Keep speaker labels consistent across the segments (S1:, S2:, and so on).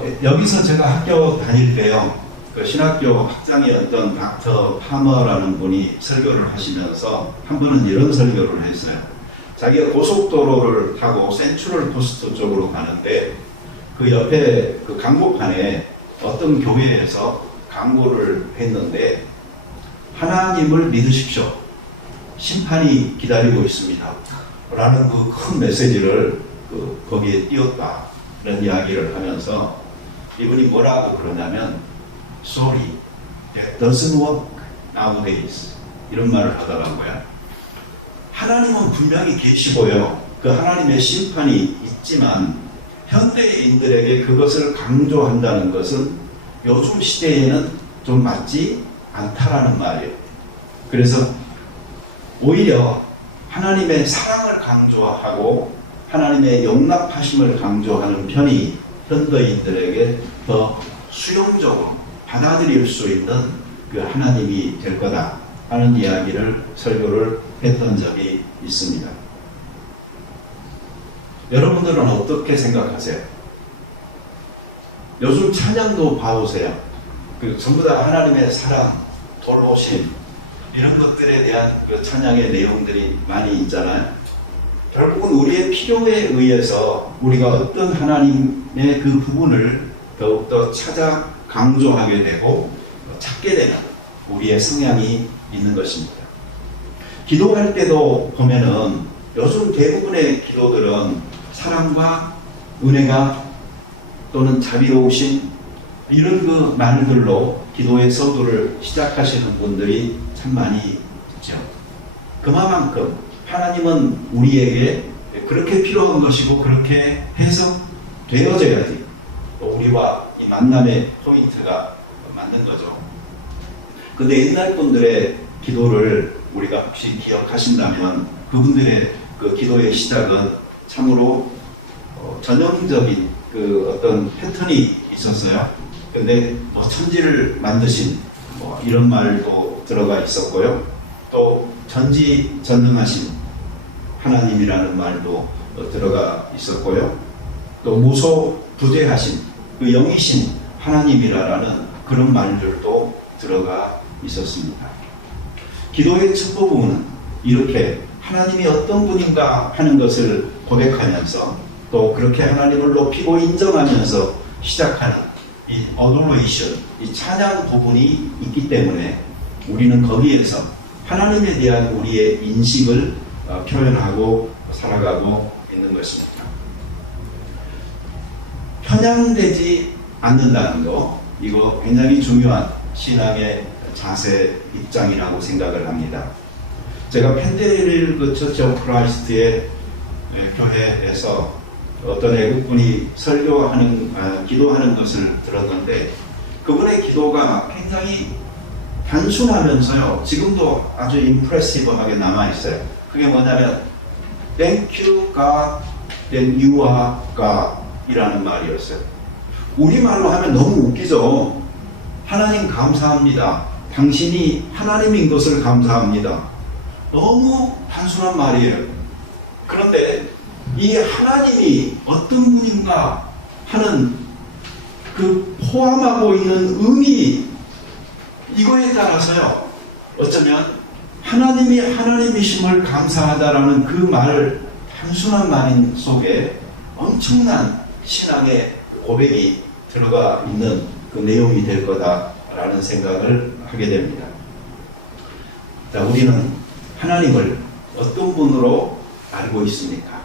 S1: 어, 여기서 제가 학교 다닐 때요. 그 신학교 학장이었던 닥터 파머라는 분이 설교를 하시면서 한 번은 이런 설교를 했어요. 자기가 고속도로를 타고 센트럴 코스트 쪽으로 가는데 그 옆에 그 광고판에 어떤 교회에서 광고를 했는데 하나님을 믿으십시오. 심판이 기다리고 있습니다. 라는 그 큰 메시지를 그 거기에 띄웠다. 이런 이야기를 하면서 이분이 뭐라고 그러냐면 sorry, that doesn't work nowadays. 이런 말을 하더란 거야. 하나님은 분명히 계시고요. 그 하나님의 심판이 있지만 현대인들에게 그것을 강조한다는 것은 요즘 시대에는 좀 맞지 않다라는 말이에요. 그래서 오히려 하나님의 사랑을 강조하고 하나님의 용납하심을 강조하는 편이 현대인들에게 더 수용적으로 받아들일 수 있는 그 하나님이 될 거다 하는 이야기를 설교를 했던 적이 있습니다. 여러분들은 어떻게 생각하세요? 요즘 찬양도 봐오세요. 그 전부 다 하나님의 사랑, 돌보심 이런 것들에 대한 그 찬양의 내용들이 많이 있잖아요. 결국은 우리의 필요에 의해서 우리가 어떤 하나님의 그 부분을 더욱더 찾아 강조하게 되고 찾게 되는 우리의 성향이 있는 것입니다. 기도할 때도 보면은 요즘 대부분의 기도들은 사랑과 은혜가 또는 자비로우신 이런 그 말들로 기도의 서두를 시작하시는 분들이 참 많이 있죠. 그만큼 하나님은 우리에게 그렇게 필요한 것이고 그렇게 해석되어져야지 또 우리와 이 만남의 포인트가 맞는 거죠. 근데 옛날 분들의 기도를 우리가 혹시 기억하신다면 그분들의 그 기도의 시작은 참으로 어, 전형적인 그 어떤 패턴이 있었어요. 근데 뭐 천지를 만드신 뭐 이런 말도 들어가 있었고요. 또 전지 전능하신 하나님이라는 말도 어, 들어가 있었고요. 또 무소 부재하신 그 영이신 하나님이라는 그런 말들도 들어가 있었습니다. 기도의 첫 부분은 이렇게 하나님이 어떤 분인가 하는 것을 고백하면서 또 그렇게 하나님을 높이고 인정하면서 시작하는 이 어도레이션, 이 찬양 부분이 있기 때문에 우리는 거기에서 하나님에 대한 우리의 인식을 어, 표현하고 살아가고 있는 것입니다. 편향되지 않는다는 거, 이거 굉장히 중요한 신앙의 자세 입장이라고 생각을 합니다. 제가 그 처치 오브 크라이스트의 예, 교회에서 어떤 애국분이 설교하는 아, 기도하는 것을 들었는데 그분의 기도가 굉장히 단순하면서요 지금도 아주 임프레시브하게 남아 있어요. 그게 뭐냐면 Thank you God that you are God 이라는 말이었어요. 우리말로 하면 너무 웃기죠. 하나님 감사합니다. 당신이 하나님인 것을 감사합니다. 너무 단순한 말이에요. 그런데 이 하나님이 어떤 분인가 하는 그 포함하고 있는 의미 이거에 따라서요. 어쩌면 하나님이 하나님이심을 감사하다라는 그 말, 단순한 말 속에 엄청난 신앙의 고백이 들어가 있는 그 내용이 될 거다라는 생각을 하게 됩니다. 자, 우리는 하나님을 어떤 분으로 알고 있습니까?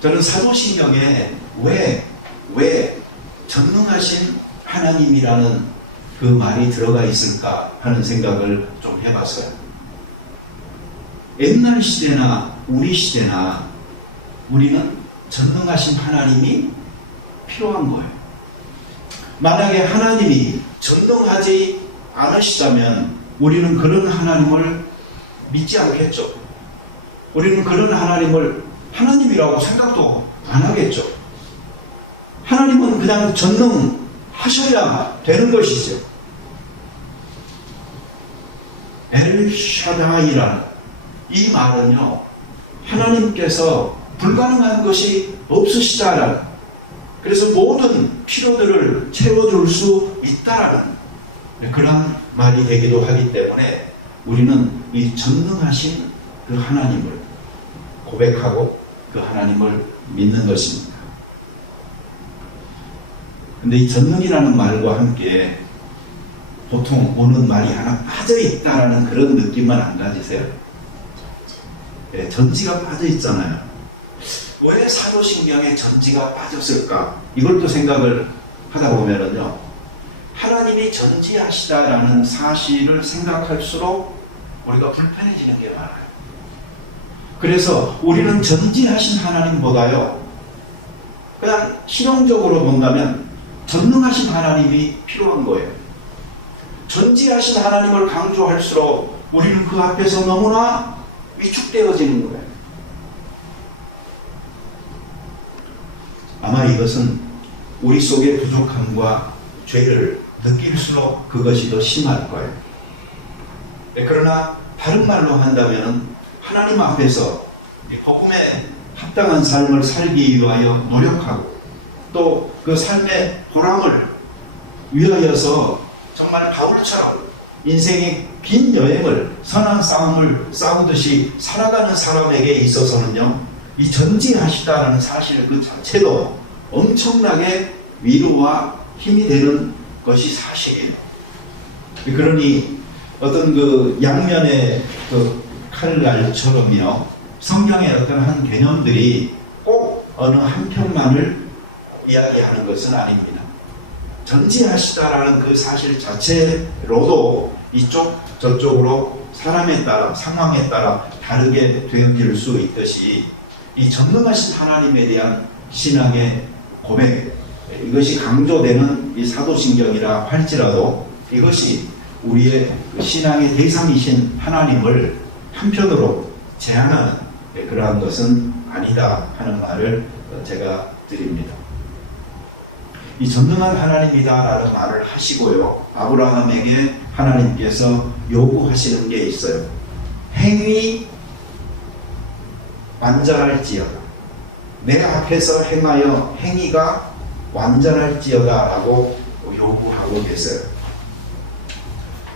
S1: 저는 사도신경에 왜, 왜 전능하신 하나님이라는 그 말이 들어가 있을까 하는 생각을 좀 해봤어요. 옛날 시대나 우리 시대나 우리는 전능하신 하나님이 필요한 거예요. 만약에 하나님이 전능하지 않으시다면 우리는 그런 하나님을 믿지 않겠죠. 우리는 그런 하나님을 하나님이라고 생각도 안 하겠죠. 하나님은 그냥 전능하셔야 되는 것이죠. 엘샤다이라는 이 말은요, 하나님께서 불가능한 것이 없으시다라는 그래서 모든 필요들을 채워줄 수 있다라는 그런 말이 되기도 하기 때문에 우리는 이 전능하신 그 하나님을 고백하고 그 하나님을 믿는 것입니다. 근데 이 전능이라는 말과 함께 보통 오는 말이 하나 빠져 있다라는 그런 느낌만 안 가지세요? 예, 전지가 빠져 있잖아요. 왜 사도신경에 전지가 빠졌을까? 이걸 또 생각을 하다 보면은요. 하나님이 전지하시다라는 사실을 생각할수록 우리가 불편해지는 게 많아요. 그래서 우리는 전지하신 하나님보다요. 그냥 실용적으로 본다면 전능하신 하나님이 필요한 거예요. 전지하신 하나님을 강조할수록 우리는 그 앞에서 너무나 위축되어지는 거예요. 아마 이것은 우리 속의 부족함과 죄를 느낄수록 그것이 더 심할 거예요. 네, 그러나 다른 말로 한다면 하나님 앞에서 이 복음에 합당한 삶을 살기 위하여 노력하고 또 그 삶의 보람을 위하여서 정말 바울처럼 인생의 긴 여행을 선한 싸움을 싸우듯이 살아가는 사람에게 있어서는요 이 전지하시다라는 사실 그 자체도 엄청나게 위로와 힘이 되는 것이 사실이에요. 그러니 어떤 그 양면의 그 칼날처럼요 성경의 어떤 한 개념들이 꼭 어느 한 편만을 이야기하는 것은 아닙니다. 전지하시다라는 그 사실 자체로도 이쪽 저쪽으로 사람에 따라 상황에 따라 다르게 되어질 수 있듯이 이 전능하신 하나님에 대한 신앙의 고백 이것이 강조되는 이 사도신경이라 할지라도 이것이 우리의 그 신앙의 대상이신 하나님을 한편으로 제한하는 그러한 것은 아니다 하는 말을 제가 드립니다. 이 전능한 하나님이다라는 말을 하시고요. 아브라함에게 하나님께서 요구하시는 게 있어요. 행위 완전할지어다. 내 앞에서 행하여 행위가 완전할지어다라고 요구하고 계세요.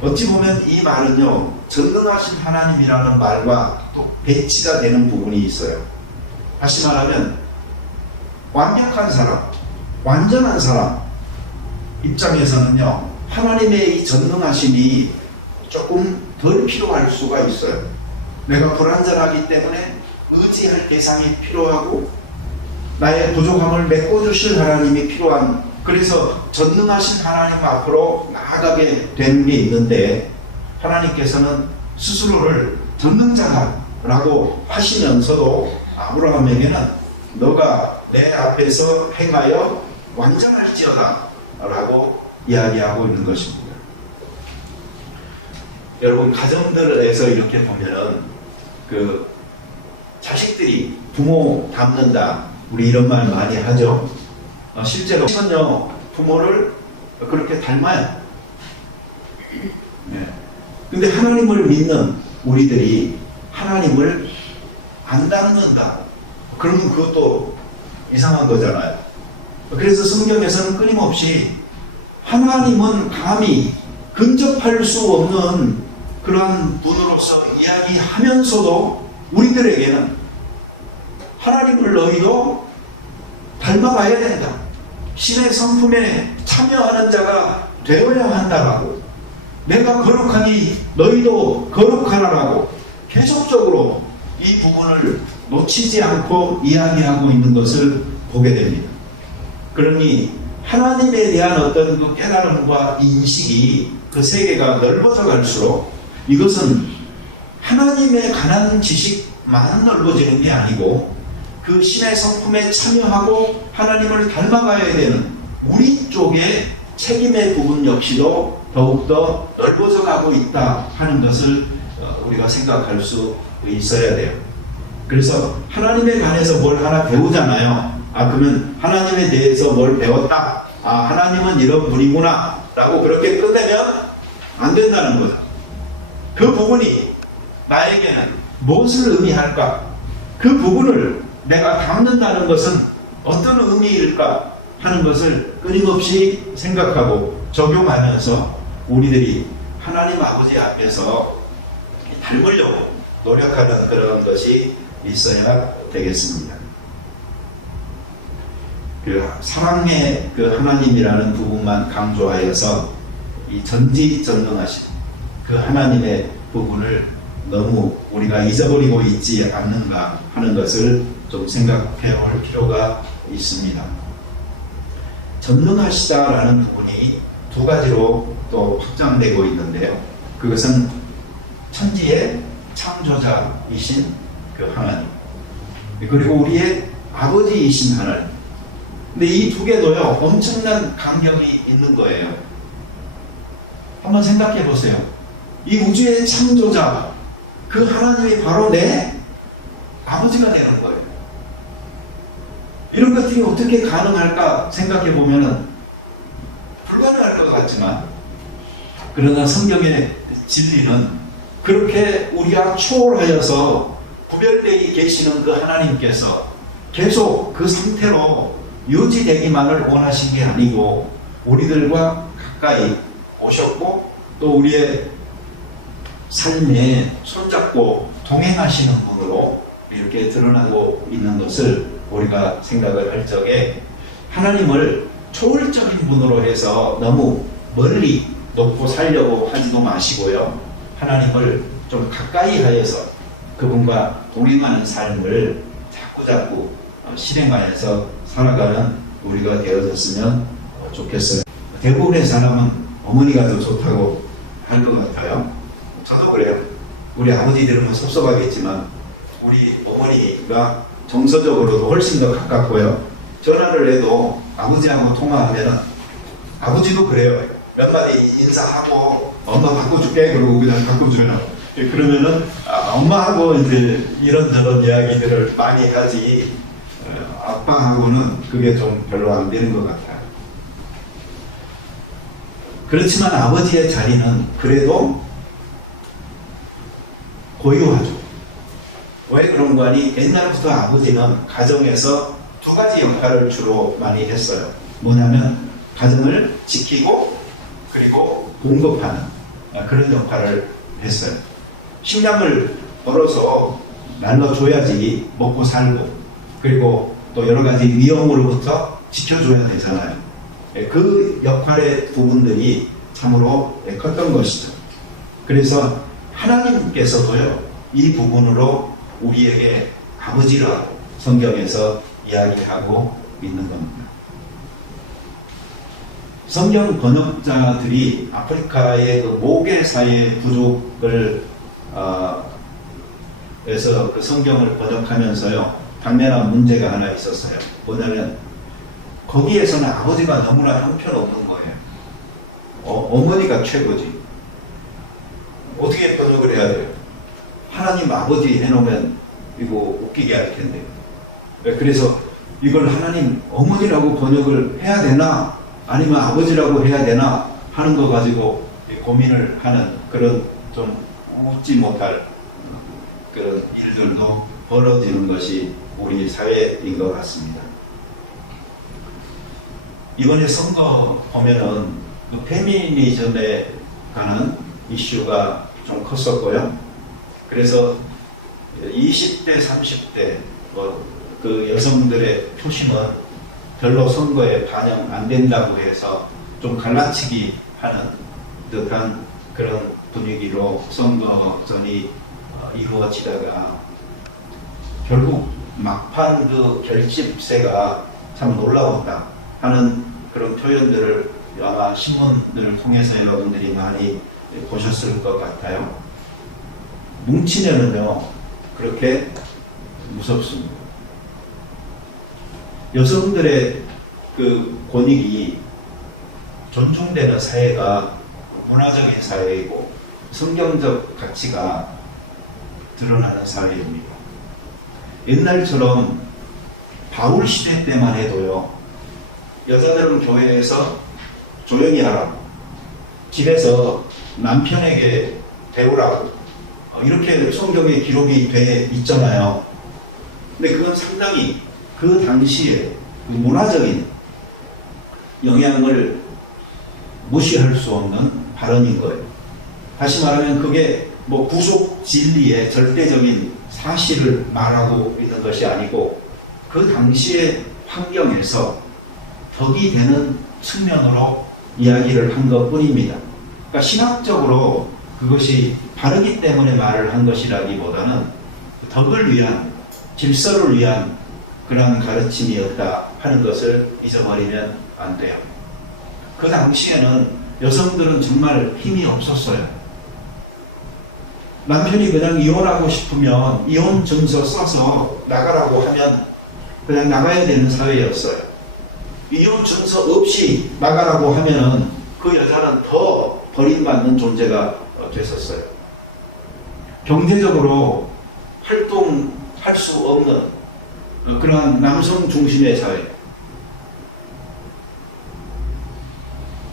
S1: 어찌 보면 이 말은요, 전능하신 하나님이라는 말과 또 배치가 되는 부분이 있어요. 다시 말하면, 완벽한 사람, 완전한 사람 입장에서는요, 하나님의 이 전능하심이 조금 덜 필요할 수가 있어요. 내가 불완전하기 때문에 의지할 대상이 필요하고, 나의 부족함을 메꿔주실 하나님이 필요한 그래서 전능하신 하나님 앞으로 나아가게 되는 게 있는데 하나님께서는 스스로를 전능자라고 하시면서도 아브라함에게는 너가 내 앞에서 행하여 완전할지어다 라고 이야기하고 있는 것입니다. 여러분 가정들에서 이렇게 보면은 그 자식들이 부모 닮는다 우리 이런 말 많이 하죠. 어, 실제로 는요 부모를 그렇게 닮아요. 네. 근데 하나님을 믿는 우리들이 하나님을 안 닮는다. 그러면 그것도 이상한 거잖아요. 그래서 성경에서는 끊임없이 하나님은 감히 근접할 수 없는 그러한 분으로서 이야기하면서도 우리들에게는 하나님을 너희도 닮아가야 된다. 신의 성품에 참여하는 자가 되어야 한다라고. 내가 거룩하니 너희도 거룩하라라고 계속적으로 이 부분을 놓치지 않고 이야기하고 있는 것을 보게 됩니다. 그러니 하나님에 대한 어떤 그 깨달음과 인식이 그 세계가 넓어져 갈수록 이것은 하나님에 관한 지식만 넓어지는 게 아니고 그 신의 성품에 참여하고 하나님을 닮아가야 되는 우리 쪽의 책임의 부분 역시도 더욱더 넓어져 가고 있다 하는 것을 어, 우리가 생각할 수 있어야 돼요. 그래서 하나님에 관해서 뭘 하나 배우잖아요. 아, 그러면 하나님에 대해서 뭘 배웠다. 아, 하나님은 이런 분이구나. 라고 그렇게 끝내면 안 된다는 거죠. 그 부분이 나에게는 무엇을 의미할까? 그 부분을 내가 담는다는 것은 어떤 의미일까? 하는 것을 끊임없이 생각하고 적용하면서 우리들이 하나님 아버지 앞에서 닮으려고 노력하는 그런 것이 있어야 되겠습니다. 그 사랑의 그 하나님이라는 부분만 강조하여서 이 전지전능하신 그 하나님의 부분을 너무 우리가 잊어버리고 있지 않는가 하는 것을 좀 생각해 볼 필요가 있습니다. 전능하시다라는 부분이 두 가지로 또 확장되고 있는데요. 그것은 천지의 창조자이신 그 하나님. 그리고 우리의 아버지이신 하나님. 근데 이 두 개도요, 엄청난 간격이 있는 거예요. 한번 생각해 보세요. 이 우주의 창조자, 그 하나님이 바로 내 아버지가 되는 거예요. 이런 것들이 어떻게 가능할까 생각해 보면은 불가능할 것 같지만, 그러나 성경의 진리는 그렇게 우리가 초월하여서 구별되어 계시는 그 하나님께서 계속 그 상태로 유지되기만을 원하신 게 아니고 우리들과 가까이 오셨고 또 우리의 삶에 손잡고 동행하시는 분으로 이렇게 드러나고 있는 것을 우리가 생각을 할 적에 하나님을 초월적인 분으로 해서 너무 멀리 놓고 살려고 하지도 마시고요. 하나님을 좀 가까이 하여서 그분과 동행하는 삶을 자꾸자꾸 어, 실행하여서 살아가는 우리가 되어졌으면 좋겠어요. 대부분의 사람은 어머니가 더 좋다고 할 것 같아요. 저도 그래요. 우리 아버지들은 섭섭하겠지만 우리 어머니가 정서적으로도 훨씬 더 가깝고요. 전화를 해도 아버지하고 통화하면 아버지도 그래요. 몇 마디 인사하고 엄마 바꿔줄게 그러고 그냥 바꿔줘요. 예, 그러면은 아, 엄마하고 이제 이런저런 이야기들을 많이 하지 어, 아빠하고는 그게 좀 별로 안 되는 것 같아요. 그렇지만 아버지의 자리는 그래도 고유하죠. 왜 그런 거니? 옛날부터 아버지는 가정에서 두 가지 역할을 주로 많이 했어요. 뭐냐면 가정을 지키고 그리고 공급하는 아, 그런 역할을 했어요. 식량을 벌어서 날려줘야지 먹고 살고 그리고 또 여러 가지 위험으로부터 지켜줘야 되잖아요. 예, 그 역할의 부분들이 참으로 예, 컸던 것이죠. 그래서 하나님께서도요, 이 부분으로 우리에게 아버지라고 성경에서 이야기하고 있는 겁니다. 성경 번역자들이 아프리카의 그 모계사의 부족을 어, 에서 그 성경을 번역하면서요 당면한 문제가 하나 있었어요. 뭐냐면 거기에서는 아버지가 너무나 형편없는 거예요. 어, 어머니가 최고지. 어떻게 번역을 해야 돼요? 하나님 아버지 해놓으면 이거 웃기게 할 텐데. 네, 그래서 이걸 하나님 어머니라고 번역을 해야 되나 아니면 아버지라고 해야 되나 하는 거 가지고 고민을 하는 그런 좀 웃지 못할 그런 일들도 벌어지는 것이 우리 사회인 것 같습니다. 이번에 선거 보면은 그 페미니즘에 관한 이슈가 좀 컸었고요. 그래서 20대, 30대 뭐그 여성들의 표심은 별로 선거에 반영 안 된다고 해서 좀 갈라치기 하는 듯한 그런 분위기로 선거전이 어, 이루어지다가 결국 막판 그 결집세가 참 놀라웠다 하는 그런 표현들을 아마 신문을 통해서 여러분들이 많이 보셨을 것 같아요. 뭉치면은요 그렇게 무섭습니다. 여성들의 그 권익이 존중되는 사회가 문화적인 사회이고 성경적 가치가 드러나는 사회입니다. 옛날처럼 바울 시대 때만 해도요, 여자들은 교회에서 조용히 하라고, 집에서 남편에게 배우라고, 어, 이렇게 성경에 기록이 돼 있잖아요. 근데 그건 상당히 그 당시에 그 문화적인 영향을 무시할 수 없는 발언인 거예요. 다시 말하면 그게 뭐 구속 진리의 절대적인 사실을 말하고 있는 것이 아니고 그 당시의 환경에서 덕이 되는 측면으로 이야기를 한 것 뿐입니다. 그러니까 신학적으로 그것이 바르기 때문에 말을 한 것이라기보다는 덕을 위한 질서를 위한 그런 가르침이었다 하는 것을 잊어버리면 안 돼요. 그 당시에는 여성들은 정말 힘이 없었어요. 남편이 그냥 이혼하고 싶으면 이혼 증서 써서 나가라고 하면 그냥 나가야 되는 사회였어요. 이혼 증서 없이 나가라고 하면은 그 여자는 더 버림받는 존재가 어, 됐었어요. 경제적으로 활동할 수 없는 어, 그런 남성 중심의 사회.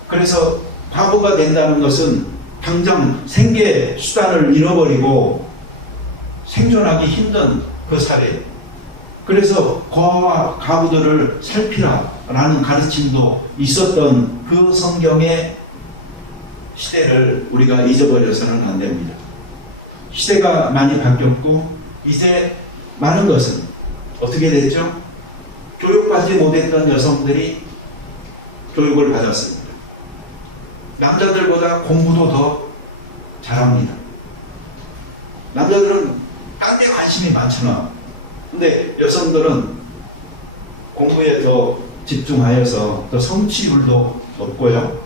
S1: 그래서 바보가 된다는 것은 당장 생계 수단을 잃어버리고 생존하기 힘든 그 사회. 그래서 고아와 가부들을 살피라라는 가르침도 있었던 그 성경의 시대를 우리가 잊어버려서는 안 됩니다. 시대가 많이 바뀌었고 이제 많은 것은 어떻게 됐죠? 교육받지 못했던 여성들이 교육을 받았습니다. 남자들보다 공부도 더 잘합니다. 남자들은 딴 데 관심이 많잖아. 근데 여성들은 공부에 더 집중하여서 더 성취율도 높고요.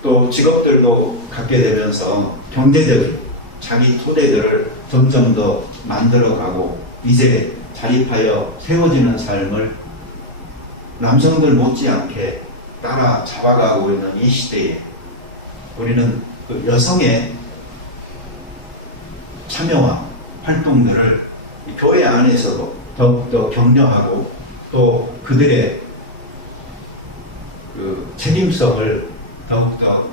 S1: 또 직업들도 갖게 되면서 경제적인 자기 토대들을 점점 더 만들어가고 이제 자립하여 세워지는 삶을 남성들 못지않게 따라 잡아가고 있는 이 시대에 우리는 그 여성의 참여와 활동들을 이 교회 안에서도 더욱더 격려하고 또 그들의 그 책임성을 더욱더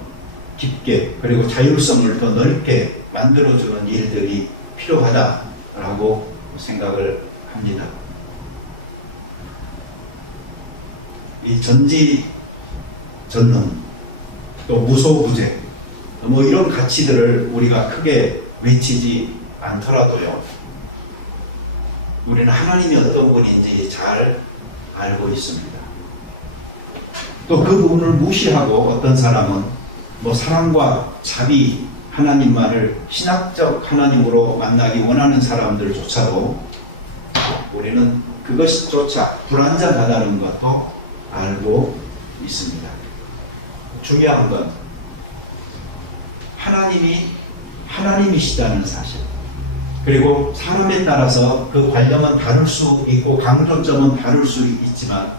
S1: 깊게 그리고 자율성을 더 넓게 만들어주는 일들이 필요하다라고 생각을 합니다. 이 전지 전능 또 무소부재 뭐 이런 가치들을 우리가 크게 외치지 않더라도요. 우리는 하나님이 어떤 분인지 잘 알고 있습니다. 또 그 부분을 무시하고 어떤 사람은 뭐 사랑과 자비 하나님만을 신학적 하나님으로 만나기 원하는 사람들조차도 우리는 그것조차 불안정하다는 것도 알고 있습니다. 중요한 건 하나님이 하나님이시다는 사실. 그리고 사람에 따라서 그 관념은 다를 수 있고 강조점은 다를 수 있지만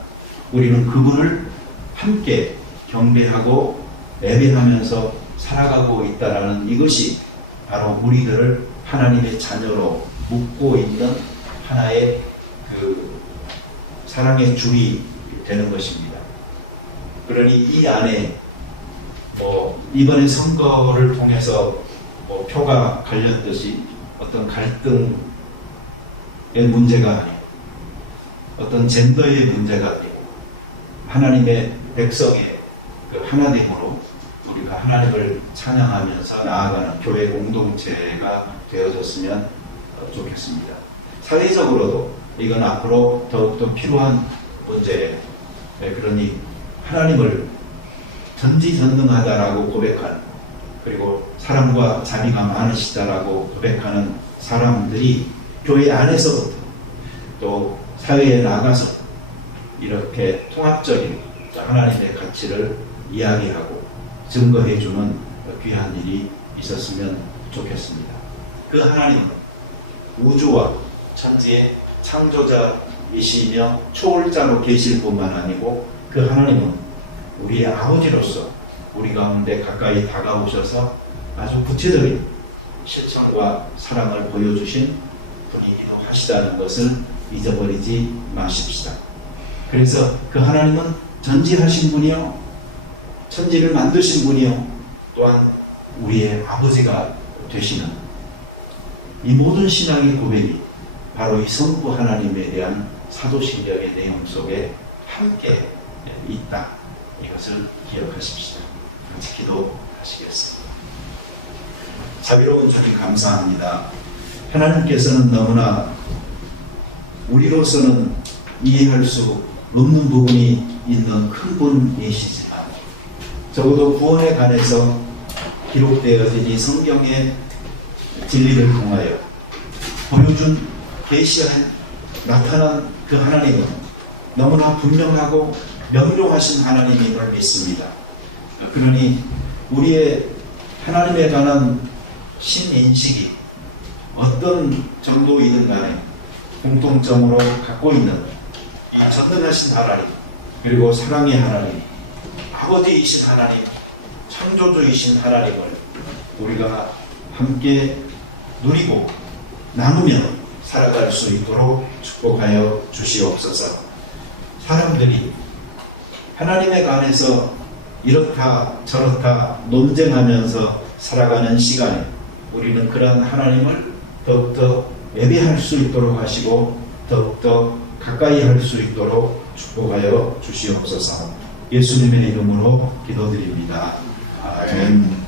S1: 우리는 그분을 함께 경배하고 예배하면서 살아가고 있다라는 이것이 바로 우리들을 하나님의 자녀로 묶고 있는 하나의 그 사랑의 줄이 되는 것입니다. 그러니 이 안에 뭐 이번에 선거를 통해서 뭐 표가 갈렸듯이 어떤 갈등의 문제가 아니고 어떤 젠더의 문제가 아니고 하나님의 백성의 그 하나됨으로 우리가 하나님을 찬양하면서 나아가는 교회 공동체가 되어졌으면 좋겠습니다. 사회적으로도 이건 앞으로 더욱더 필요한 문제예요. 네, 그러니 하나님을 전지전능하다라고 고백하는 그리고 사랑과 자비가 많으시다라고 고백하는 사람들이 교회 안에서부터 또 사회에 나가서 이렇게 통합적인 하나님의 가치를 이야기하고 증거해주는 귀한 일이 있었으면 좋겠습니다. 그 하나님은 우주와 천지의 창조자이시며 초월자로 계실 뿐만 아니고 그 하나님은 우리의 아버지로서 우리 가운데 가까이 다가오셔서 아주 구체적인 실천과 사랑을 보여주신 분이기도 하시다는 것을 잊어버리지 마십시다. 그래서 그 하나님은 전지하신 분이요, 천지를 만드신 분이요, 또한 우리의 아버지가 되시는 이 모든 신앙의 고백이 바로 이 성부 하나님에 대한 사도신경의 내용 속에 함께 있다. 이것을 기억하십시오. 같이 기도하시겠습니다. 자비로운 주님 감사합니다. 하나님께서는 너무나 우리로서는 이해할 수 없는 부분이 있는 큰 분이시지만 적어도 구원에 관해서 기록되어진 이 성경의 진리를 통하여 보여준 계시한 나타난 그 하나님은 너무나 분명하고 명료하신 하나님임을 믿습니다. 그러니 우리의 하나님에 관한 신인식이 어떤 정도이든 간에 공통점으로 갖고 있는 이 전능하신 하나님 그리고 사랑의 하나님 아버지이신 하나님 창조주이신 하나님을 우리가 함께 누리고 나누며 살아갈 수 있도록 축복하여 주시옵소서. 사람들이 하나님에 관해서 이렇다 저렇다 논쟁하면서 살아가는 시간에 우리는 그런 하나님을 더욱더 예배할 수 있도록 하시고 더욱더 가까이 할 수 있도록 축복하여 주시옵소서. 예수님의 이름으로 기도드립니다. 아멘.